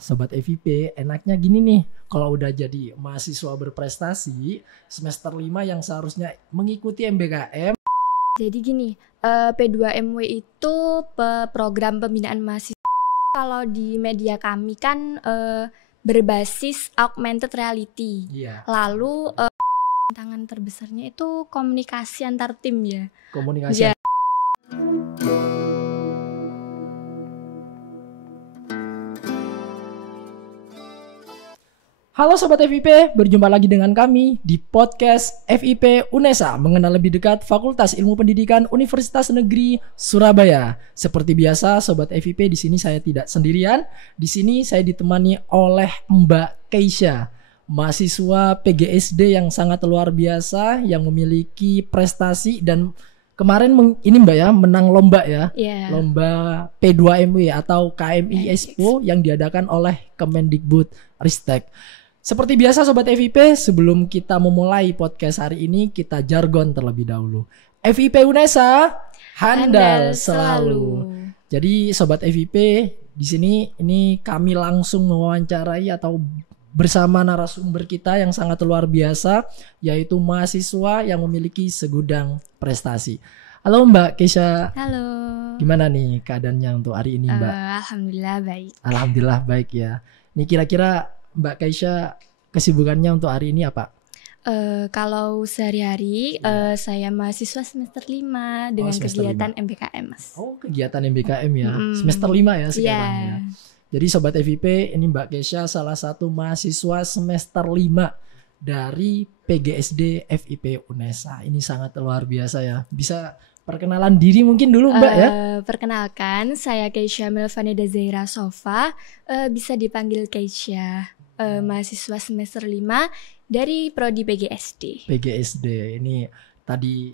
Sobat FIP, enaknya gini nih, kalau udah jadi mahasiswa berprestasi, semester 5 yang seharusnya mengikuti MBKM. Jadi gini, P2MW itu program pembinaan mahasiswa. Kalau di media kami kan berbasis augmented reality. Iya. Lalu tantangan terbesarnya itu komunikasi antar tim ya. Komunikasi. Ya. Halo Sobat FIP, berjumpa lagi dengan kami di podcast FIP UNESA, mengenal lebih dekat Fakultas Ilmu Pendidikan Universitas Negeri Surabaya. Seperti biasa, Sobat FIP, di sini saya tidak sendirian. Di sini saya ditemani oleh Mbak Keisha, mahasiswa PGSD yang sangat luar biasa, yang memiliki prestasi dan kemarin ini Mbak ya, menang lomba ya. Yeah. Lomba P2MW atau KMI Expo yang diadakan oleh Kemendikbud Ristek. Seperti biasa Sobat FIP, sebelum kita memulai podcast hari ini, kita jargon terlebih dahulu. FIP UNESA, handal selalu. Jadi Sobat FIP, di sini ini kami langsung mewawancarai atau bersama narasumber kita yang sangat luar biasa, yaitu mahasiswa yang memiliki segudang prestasi. Halo Mbak Keisha. Halo. Gimana nih keadaannya untuk hari ini Mbak? Alhamdulillah baik. Alhamdulillah baik ya. Ini kira-kira Mbak Keisha kesibukannya untuk hari ini apa? Kalau sehari-hari saya mahasiswa semester 5 dengan kegiatan 5. MBKM Mas. Oh, kegiatan MBKM ya. Semester 5 ya sekarang ya. Jadi Sobat FIP, ini Mbak Keisha salah satu mahasiswa semester 5 dari PGSD FIP UNESA. Ini sangat luar biasa ya. Bisa perkenalan diri mungkin dulu Mbak ya. Perkenalkan, saya Keisha Melvaneda Zaira Sofa, bisa dipanggil Keisha, mahasiswa semester 5 dari Prodi PGSD. PGSD ini tadi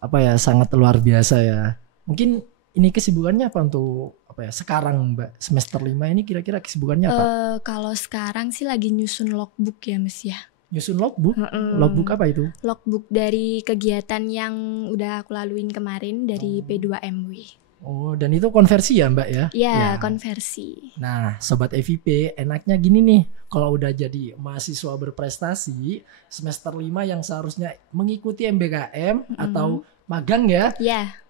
apa ya, sangat luar biasa ya. Mungkin ini kesibukannya apa untuk apa ya sekarang Mbak, semester 5 ini kira-kira kesibukannya apa? Kalau sekarang sih lagi nyusun logbook ya Mas ya. Nyusun logbook? Logbook apa itu? Logbook dari kegiatan yang udah aku laluin kemarin dari P2MW. Oh, dan itu konversi ya Mbak ya? Ya, konversi. Nah, Sobat FIP, enaknya gini nih, kalau udah jadi mahasiswa berprestasi, semester 5 yang seharusnya mengikuti MBKM atau magang ya,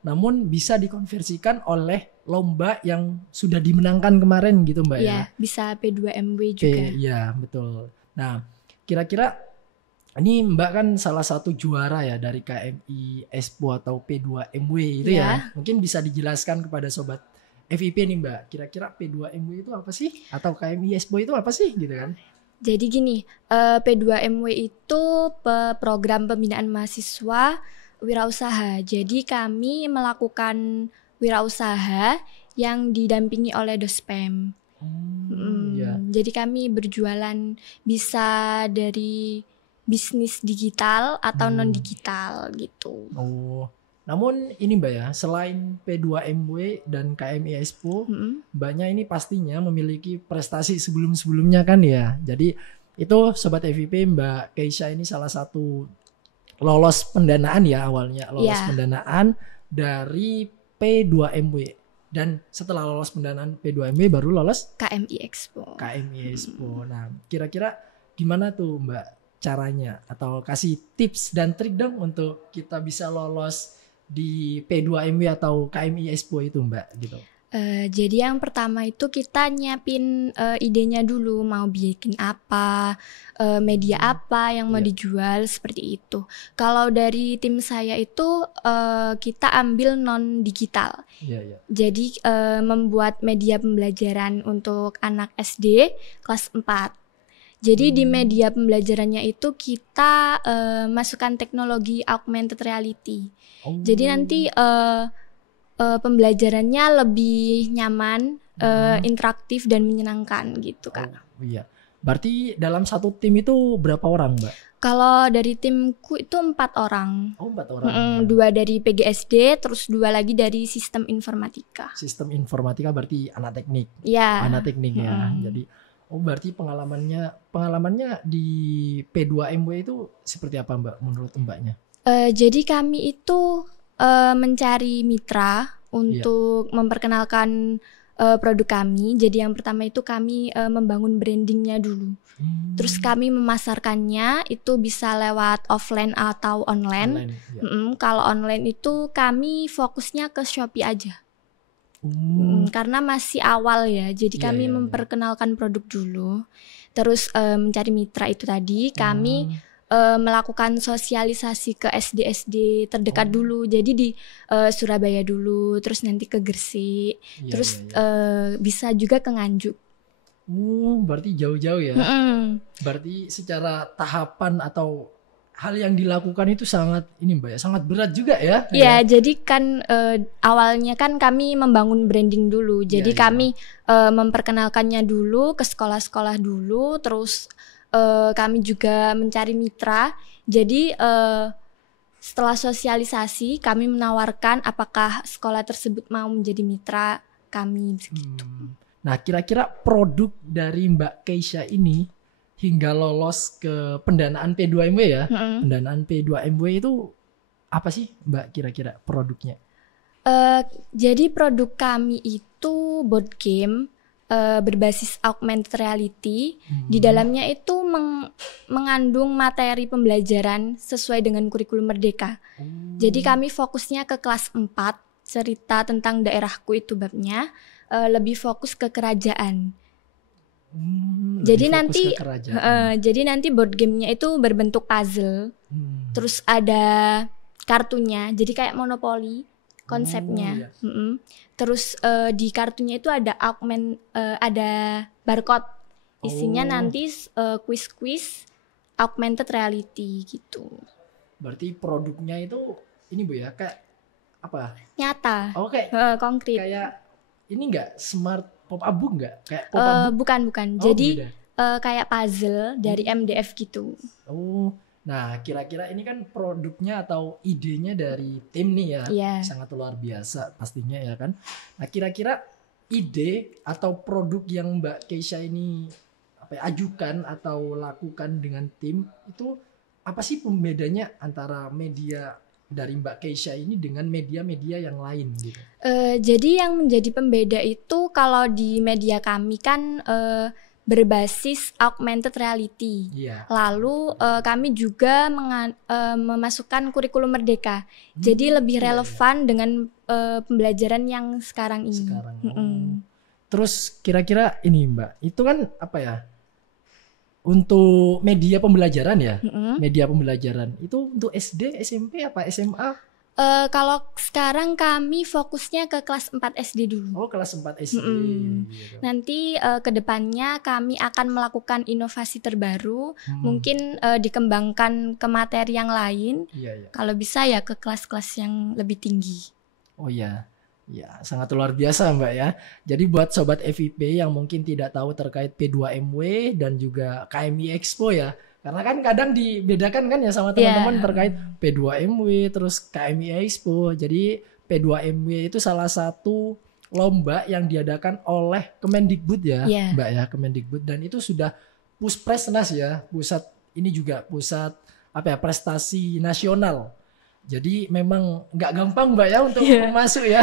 namun bisa dikonversikan oleh lomba yang sudah dimenangkan kemarin gitu Mbak ya? Iya, bisa P2MW juga. Iya, betul. Nah, kira-kira ini Mbak kan salah satu juara ya dari KMI Expo atau P2MW itu ya. Mungkin bisa dijelaskan kepada Sobat FIP nih Mbak, kira-kira P2MW itu apa sih? Atau KMI Expo itu apa sih gitu kan? Jadi gini, P2MW itu program pembinaan mahasiswa wirausaha. Jadi kami melakukan wirausaha yang didampingi oleh Dospem. Jadi kami berjualan bisa dari bisnis digital atau non digital gitu. Oh, namun ini Mbak ya, selain P2MW dan KMI Expo, Mbaknya ini pastinya memiliki prestasi sebelum-sebelumnya kan ya. Jadi itu Sobat FIP, Mbak Keisha ini salah satu lolos pendanaan ya awalnya, pendanaan dari P2MW. Dan setelah lolos pendanaan P2MW baru lolos KMI Expo. KMI Expo. Nah, kira-kira gimana tuh Mbak caranya, atau kasih tips dan trik dong untuk kita bisa lolos di P2MW atau KMI Expo itu Mbak gitu. Jadi yang pertama itu kita nyiapin idenya dulu, mau bikin apa, media apa yang mau dijual, seperti itu. Kalau dari tim saya itu kita ambil non digital. Jadi membuat media pembelajaran untuk anak SD kelas 4. Jadi di media pembelajarannya itu kita masukkan teknologi augmented reality. Jadi nanti pembelajarannya lebih nyaman, interaktif dan menyenangkan gitu Kak. Iya. Berarti dalam satu tim itu berapa orang Mbak? Kalau dari timku itu 4 orang. Oh, 4 orang. 2 dari PGSD, terus 2 lagi dari sistem informatika. Sistem informatika berarti anak teknik. Iya. Anak teknik ya. Jadi berarti pengalamannya di P2MW itu seperti apa Mbak menurut Mbaknya? Jadi kami itu mencari mitra untuk memperkenalkan produk kami. Jadi yang pertama itu kami membangun brandingnya dulu. Terus kami memasarkannya itu bisa lewat offline atau online. Ya. Kalau online itu kami fokusnya ke Shopee aja. Karena masih awal ya. Jadi kami memperkenalkan produk dulu. Terus mencari mitra itu tadi. Kami melakukan sosialisasi ke SD-SD terdekat dulu. Jadi di Surabaya dulu, terus nanti ke Gresik, terus bisa juga ke Nganjuk. Berarti jauh-jauh ya. Berarti secara tahapan atau hal yang dilakukan itu sangat ini Mbak ya, sangat berat juga ya. Iya, jadi kan awalnya kan kami membangun branding dulu. Jadi kami memperkenalkannya dulu ke sekolah-sekolah dulu, terus kami juga mencari mitra. Jadi setelah sosialisasi kami menawarkan apakah sekolah tersebut mau menjadi mitra kami begitu. Nah, kira-kira produk dari Mbak Keisha ini hingga lolos ke pendanaan P2MW ya. Pendanaan P2MW itu apa sih Mbak kira-kira produknya? Jadi produk kami itu board game berbasis augmented reality. Di dalamnya itu mengandung materi pembelajaran sesuai dengan kurikulum Merdeka. Jadi kami fokusnya ke kelas 4, cerita tentang daerahku itu babnya, lebih fokus ke kerajaan. Jadi nanti board gamenya itu berbentuk puzzle. Terus ada kartunya, jadi kayak Monopoly konsepnya. Terus di kartunya itu ada ada barcode. Isinya nanti quiz augmented reality gitu. Berarti produknya itu ini Bu ya, kayak apa? Nyata. Kayak konkret. Kayak ini enggak smart pop-up book enggak? Kayak pop-up book? Bukan. Jadi kayak puzzle dari MDF gitu. Nah, kira-kira ini kan produknya atau idenya dari tim nih ya. Sangat luar biasa pastinya ya kan. Nah, kira-kira ide atau produk yang Mbak Keisha ini ajukan atau lakukan dengan tim itu apa sih pembedanya antara media dari Mbak Keisha ini dengan media-media yang lain gitu? Jadi yang menjadi pembeda itu kalau di media kami kan berbasis augmented reality. Lalu kami juga memasukkan kurikulum Merdeka. Jadi lebih relevan dengan pembelajaran yang sekarang ini. Terus kira-kira ini Mbak, itu kan apa ya? Untuk media pembelajaran ya? Media pembelajaran. Itu untuk SD, SMP apa SMA? Kalau sekarang kami fokusnya ke kelas 4 SD dulu. Kelas 4 SD. Gitu. Nanti kedepannya kami akan melakukan inovasi terbaru, mungkin dikembangkan ke materi yang lain. Kalau bisa ya ke kelas-kelas yang lebih tinggi. Ya, sangat luar biasa Mbak ya. Jadi buat sobat FIP yang mungkin tidak tahu terkait P2MW dan juga KMI Expo ya. Karena kan kadang dibedakan kan ya sama teman-teman terkait P2MW terus KMI Expo. Jadi P2MW itu salah satu lomba yang diadakan oleh Kemendikbud ya, Mbak ya, Kemendikbud, dan itu sudah Puspresnas ya, pusat prestasi nasional. Jadi memang nggak gampang Mbak ya untuk masuk ya.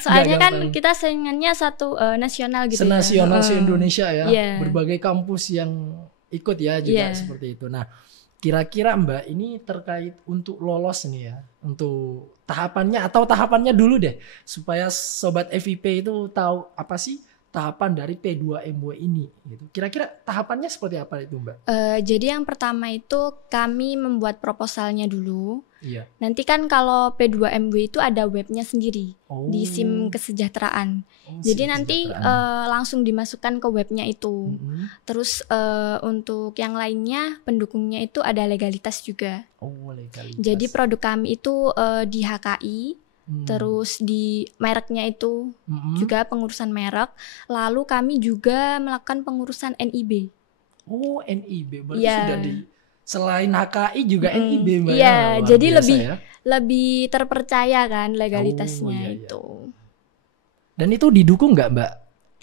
Soalnya kan kita saingannya satu nasional gitu. Senasional se-Indonesia ya. Berbagai kampus yang ikut ya juga seperti itu. Nah, kira-kira Mbak ini terkait untuk lolos nih ya, untuk tahapannya dulu deh, supaya sobat FIP itu tahu apa sih tahapan dari P2MW ini gitu. Kira-kira tahapannya seperti apa itu Mbak? Jadi yang pertama itu kami membuat proposalnya dulu. Nanti kan kalau P2MW itu ada webnya sendiri di SIM kesejahteraan. Jadi nanti langsung dimasukkan ke webnya itu. Terus untuk yang lainnya pendukungnya itu ada legalitas juga. Legalitas. Jadi produk kami itu di HKI. Terus di mereknya itu juga pengurusan merek. Lalu kami juga melakukan pengurusan NIB. NIB berarti sudah selain HKI juga NIB Mbak. Jadi lebih terpercaya kan legalitasnya itu. Dan itu didukung nggak Mbak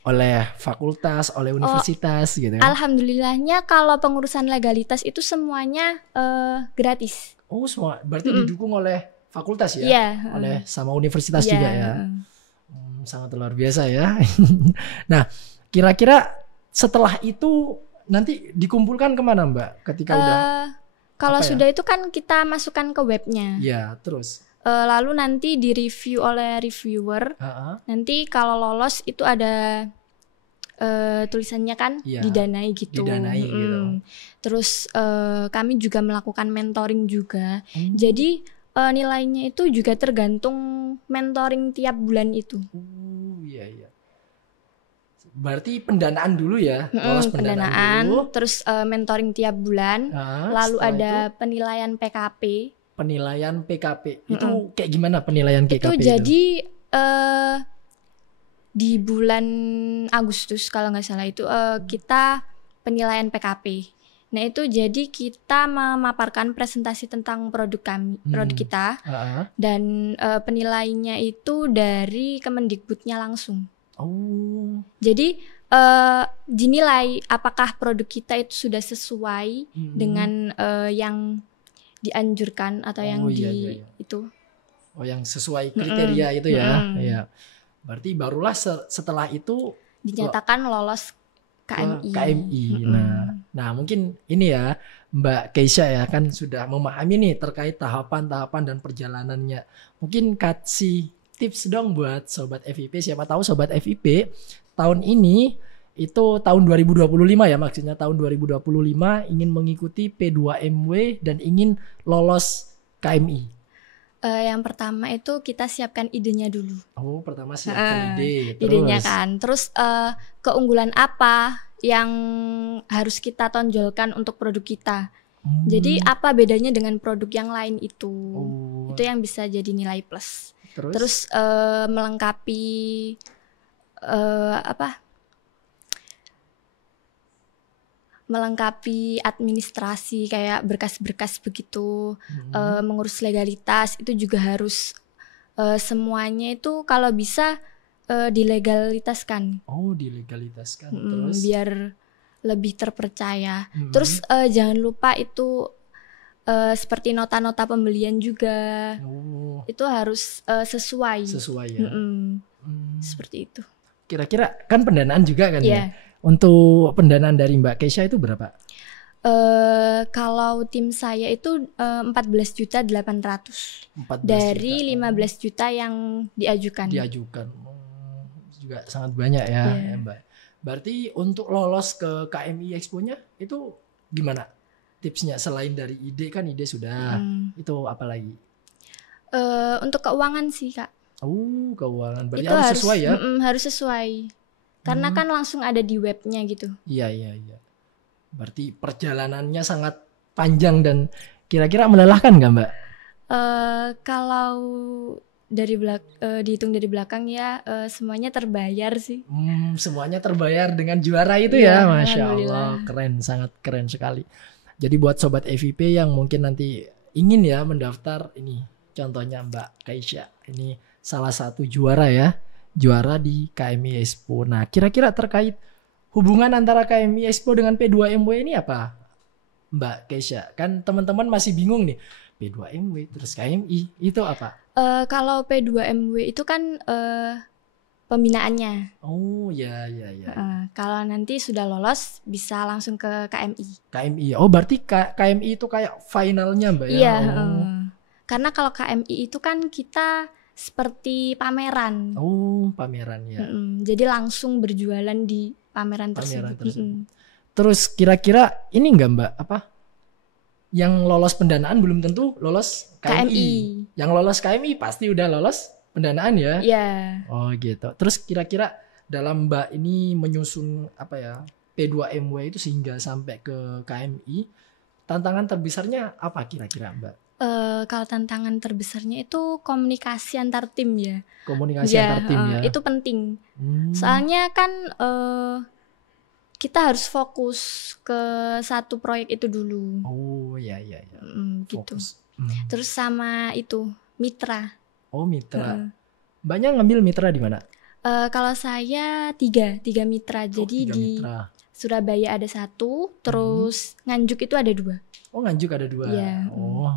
oleh fakultas, oleh universitas gitu kan? Alhamdulillahnya kalau pengurusan legalitas itu semuanya gratis. Semua berarti didukung oleh fakultas ya, oleh sama universitas juga ya. sangat luar biasa ya. Nah, kira-kira setelah itu nanti dikumpulkan kemana Mbak? Ketika udah Kalau apa ya? sudah itu kan kita masukkan ke webnya. Ya, terus. Lalu nanti direview oleh reviewer. Nanti kalau lolos itu ada tulisannya kan Iya, didanai gitu. didanai gitu. Terus kami juga melakukan mentoring juga. Jadi nilainya itu juga tergantung mentoring tiap bulan itu. Iya iya. Berarti pendanaan dulu ya, lolos pendanaan dulu. Terus mentoring tiap bulan. Lalu ada penilaian PKP. Penilaian PKP itu kayak gimana penilaian PKP itu? Jadi di bulan Agustus kalau nggak salah itu kita penilaian PKP. Nah itu jadi kita memaparkan presentasi tentang produk kami, produk kita, dan penilainya itu dari Kemendikbudnya langsung. Jadi dinilai apakah produk kita itu sudah sesuai dengan yang dianjurkan atau yang itu. Oh yang sesuai kriteria itu ya. Iya. Berarti barulah setelah itu dinyatakan lolos KMI. KMI. Nah mungkin ini ya Mbak Keisha ya kan sudah memahami nih terkait tahapan-tahapan dan perjalanannya. Mungkin kasih tips dong buat Sobat FIP. Siapa tahu Sobat FIP tahun ini itu tahun 2025 ya, maksudnya tahun 2025 ingin mengikuti P2MW dan ingin lolos KMI. Yang pertama itu kita siapkan idenya dulu. Oh, pertama siapkan ide. Idenya kan. Terus keunggulan apa yang harus kita tonjolkan untuk produk kita. Jadi apa bedanya dengan produk yang lain itu. Itu yang bisa jadi nilai plus. Terus melengkapi melengkapi administrasi kayak berkas-berkas begitu, mengurus legalitas itu juga harus semuanya itu kalau bisa dilegalitaskan. Oh, dilegalitaskan. Terus biar lebih terpercaya. Terus jangan lupa itu seperti nota-nota pembelian juga. Itu harus sesuai. Sesuai ya. Seperti itu. Kira-kira kan pendanaan juga kan ya? Untuk pendanaan dari Mbak Keisha itu berapa? Kalau tim saya itu 14.800.000 dari 15 juta yang diajukan. Juga sangat banyak ya, Mbak. Berarti untuk lolos ke KMI Expo-nya itu gimana tipsnya selain dari ide kan ide sudah, itu apa lagi? Untuk keuangan sih Kak. Keuangan berarti itu harus sesuai ya? Harus sesuai. Karena kan langsung ada di webnya gitu. Iya. Berarti perjalanannya sangat panjang dan kira-kira melelahkan nggak Mbak? Kalau dari dihitung dari belakang ya semuanya terbayar sih. Semuanya terbayar dengan juara itu ya, Masya Allah. Keren, sangat keren sekali. Jadi buat Sobat FIP yang mungkin nanti ingin ya mendaftar, ini contohnya Mbak Keisha. Ini salah satu juara ya. Juara di KMI Expo. Nah, kira-kira terkait hubungan antara KMI Expo dengan P2MW ini apa, Mbak Keisha? Kan teman-teman masih bingung nih, P2MW terus KMI itu apa? Kalau P2MW itu kan pembinaannya. Oh ya. Kalau nanti sudah lolos bisa langsung ke KMI. KMI. Oh berarti KMI itu kayak finalnya Mbak ya? Iya. Karena kalau KMI itu kan kita seperti pameran. Oh, pameran ya. Jadi langsung berjualan di pameran tersebut. Terus kira-kira ini enggak Mbak, apa? Yang lolos pendanaan belum tentu lolos KMI. Yang lolos KMI pasti udah lolos pendanaan ya? Iya. Oh, gitu. Terus kira-kira dalam Mbak ini menyusun apa ya? P2MW itu sehingga sampai ke KMI, tantangan terbesarnya apa kira-kira Mbak? Kalau tantangan terbesarnya itu komunikasi antar tim ya. Komunikasi antar tim ya. Itu penting. Soalnya kan kita harus fokus ke satu proyek itu dulu. Oh iya. Gitu. Terus sama itu mitra. Oh mitra. Mbaknya ngambil mitra di mana? Kalau saya tiga mitra. Jadi di mitra. Surabaya ada 1, terus Nganjuk itu ada 2. Oh Nganjuk ada 2. Yeah. Oh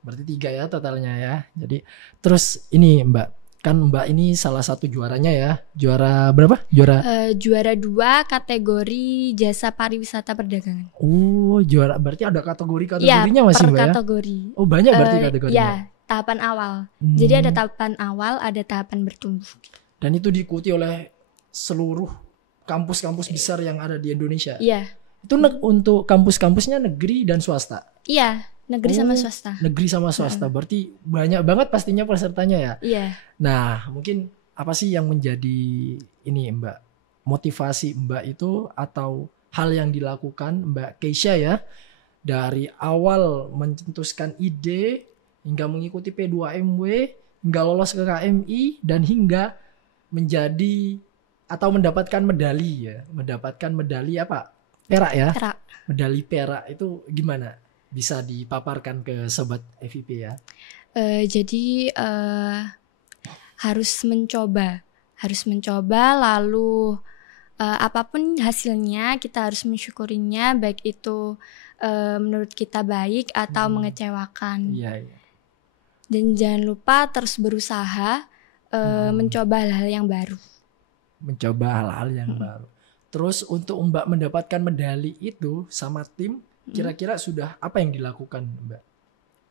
berarti 3 ya totalnya ya. Jadi terus ini Mbak, kan Mbak ini salah satu juaranya ya. Juara berapa? Juara 2 kategori jasa pariwisata perdagangan. Oh, juara berarti ada kategorinya Iya, masih per Mbak ya? kategori. Oh, banyak berarti kategorinya. Ya, tahapan awal. Jadi ada tahapan awal, ada tahapan bertumbuh. Dan itu diikuti oleh seluruh kampus-kampus besar yang ada di Indonesia. Iya. Itu untuk kampus-kampusnya negeri dan swasta. Iya, negeri sama swasta. Negeri sama swasta. Berarti banyak banget pastinya pesertanya ya. Iya. Nah, mungkin apa sih yang menjadi ini Mbak? Motivasi Mbak itu atau hal yang dilakukan Mbak Keisha ya dari awal mencetuskan ide hingga mengikuti P2MW hingga lolos ke KMI dan hingga menjadi atau mendapatkan medali ya. Mendapatkan medali apa? Perak ya? Perak. Medali perak itu gimana? Bisa dipaparkan ke sobat FIP ya? Jadi harus mencoba lalu apapun hasilnya kita harus mensyukurinya, baik itu menurut kita baik atau mengecewakan. Iya. Dan jangan lupa terus berusaha mencoba hal-hal yang baru. Baru. Terus untuk Mbak mendapatkan medali itu sama tim, kira-kira sudah apa yang dilakukan Mbak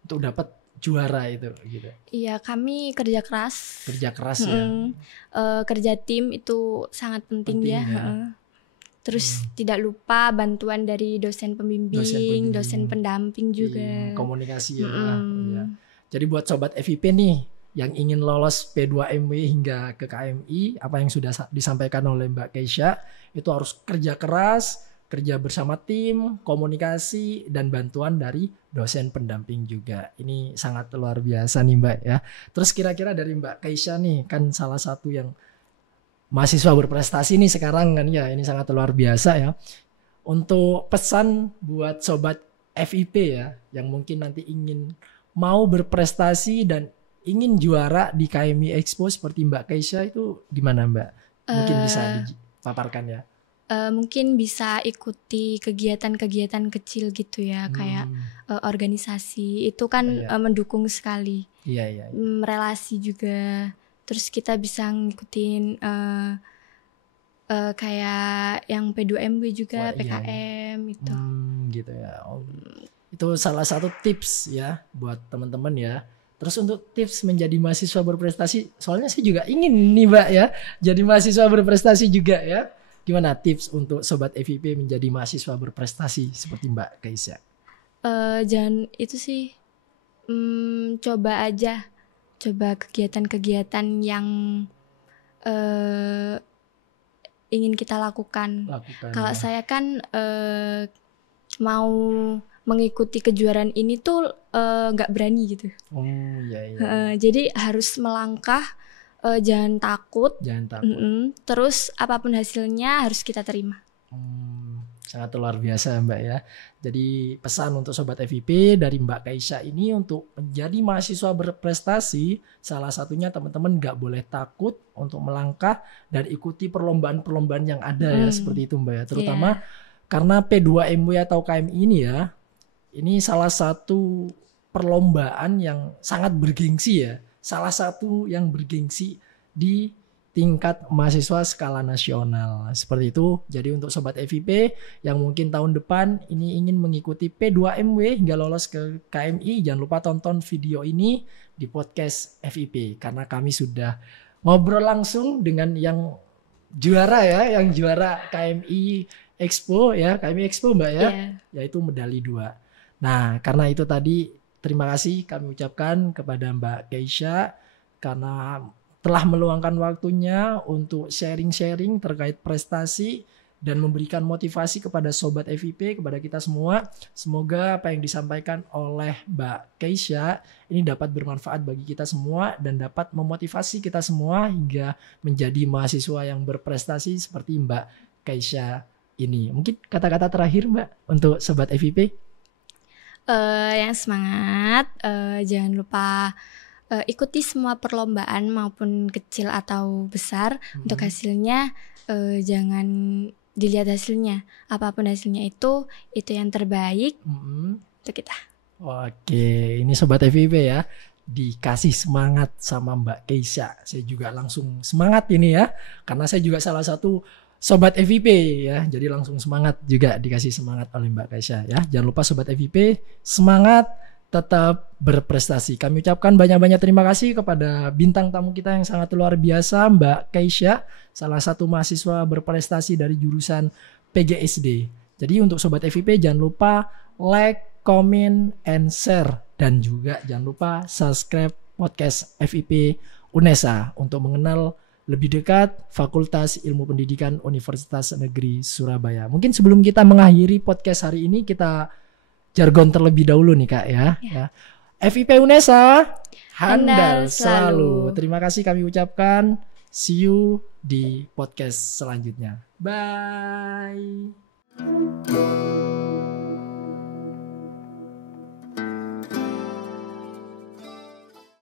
untuk dapat juara itu gitu? Iya, kami kerja keras. Kerja keras ya. Kerja tim itu sangat penting ya. Terus tidak lupa bantuan dari dosen pembimbing, dosen pendamping juga. Komunikasi ya. Ya. Jadi buat sobat FIP nih yang ingin lolos P2MW hingga ke KMI, apa yang sudah disampaikan oleh Mbak Keisha, itu harus kerja keras, kerja bersama tim, komunikasi, dan bantuan dari dosen pendamping juga. Ini sangat luar biasa nih Mbak ya. Terus kira-kira dari Mbak Keisha nih, kan salah satu yang mahasiswa berprestasi nih sekarang kan ya, ini sangat luar biasa ya. Untuk pesan buat sobat FIP ya, yang mungkin nanti ingin mau berprestasi dan ingin juara di KMI Expo seperti Mbak Keisha itu gimana Mbak? Mungkin bisa dipaparkan ya. Mungkin bisa ikuti kegiatan-kegiatan kecil gitu ya, kayak organisasi itu kan mendukung sekali. Iya. Relasi juga. Terus kita bisa ngikutin kayak yang P2MW juga, PKM itu. Gitu ya. Itu salah satu tips ya buat teman-teman ya. Terus untuk tips menjadi mahasiswa berprestasi, soalnya saya juga ingin nih Mbak ya, jadi mahasiswa berprestasi juga ya. Gimana tips untuk sobat FIP menjadi mahasiswa berprestasi seperti Mbak Keisha? Jangan itu sih, coba kegiatan-kegiatan yang ingin kita lakukan. Kalau saya kan mau mengikuti kejuaraan ini tuh nggak berani gitu. Iya. Jadi harus melangkah, jangan takut. Terus apapun hasilnya harus kita terima. Sangat luar biasa Mbak ya. Jadi pesan untuk sobat FIP dari Mbak Keisha ini untuk menjadi mahasiswa berprestasi, salah satunya teman-teman nggak boleh takut untuk melangkah dan ikuti perlombaan-perlombaan yang ada ya seperti itu Mbak ya. Terutama karena P2MW atau KMI ini ya. Ini salah satu perlombaan yang sangat bergengsi ya. Salah satu yang bergengsi di tingkat mahasiswa skala nasional. Seperti itu. Jadi untuk sobat FIP yang mungkin tahun depan ini ingin mengikuti P2MW hingga lolos ke KMI, jangan lupa tonton video ini di podcast FIP karena kami sudah ngobrol langsung dengan yang juara ya, yang juara KMI Expo ya, KMI Expo Mbak ya, yaitu medali 2. Nah, karena itu tadi terima kasih kami ucapkan kepada Mbak Keisha karena telah meluangkan waktunya untuk sharing-sharing terkait prestasi dan memberikan motivasi kepada sobat FIP, kepada kita semua. Semoga apa yang disampaikan oleh Mbak Keisha ini dapat bermanfaat bagi kita semua dan dapat memotivasi kita semua hingga menjadi mahasiswa yang berprestasi seperti Mbak Keisha ini. Mungkin kata-kata terakhir Mbak untuk sobat FIP? Yang semangat, jangan lupa ikuti semua perlombaan maupun kecil atau besar. Untuk hasilnya jangan dilihat hasilnya, apapun hasilnya itu yang terbaik untuk kita. Oke, ini sobat FIP ya. dikasih semangat sama Mbak Keisha. Saya juga langsung semangat ini ya, karena saya juga salah satu Sobat FIP ya, jadi langsung semangat juga, dikasih semangat oleh Mbak Keisha ya. Jangan lupa Sobat FIP, semangat, tetap berprestasi. Kami ucapkan banyak-banyak terima kasih kepada bintang tamu kita yang sangat luar biasa, Mbak Keisha, salah satu mahasiswa berprestasi dari jurusan PGSD. Jadi untuk Sobat FIP jangan lupa like, comment, and share. Dan juga jangan lupa subscribe podcast FIP UNESA untuk mengenal lebih dekat Fakultas Ilmu Pendidikan Universitas Negeri Surabaya. Mungkin sebelum kita mengakhiri podcast hari ini, kita jargon terlebih dahulu nih Kak ya. FIP UNESA, handal selalu. Terima kasih kami ucapkan. See you di podcast selanjutnya. Bye.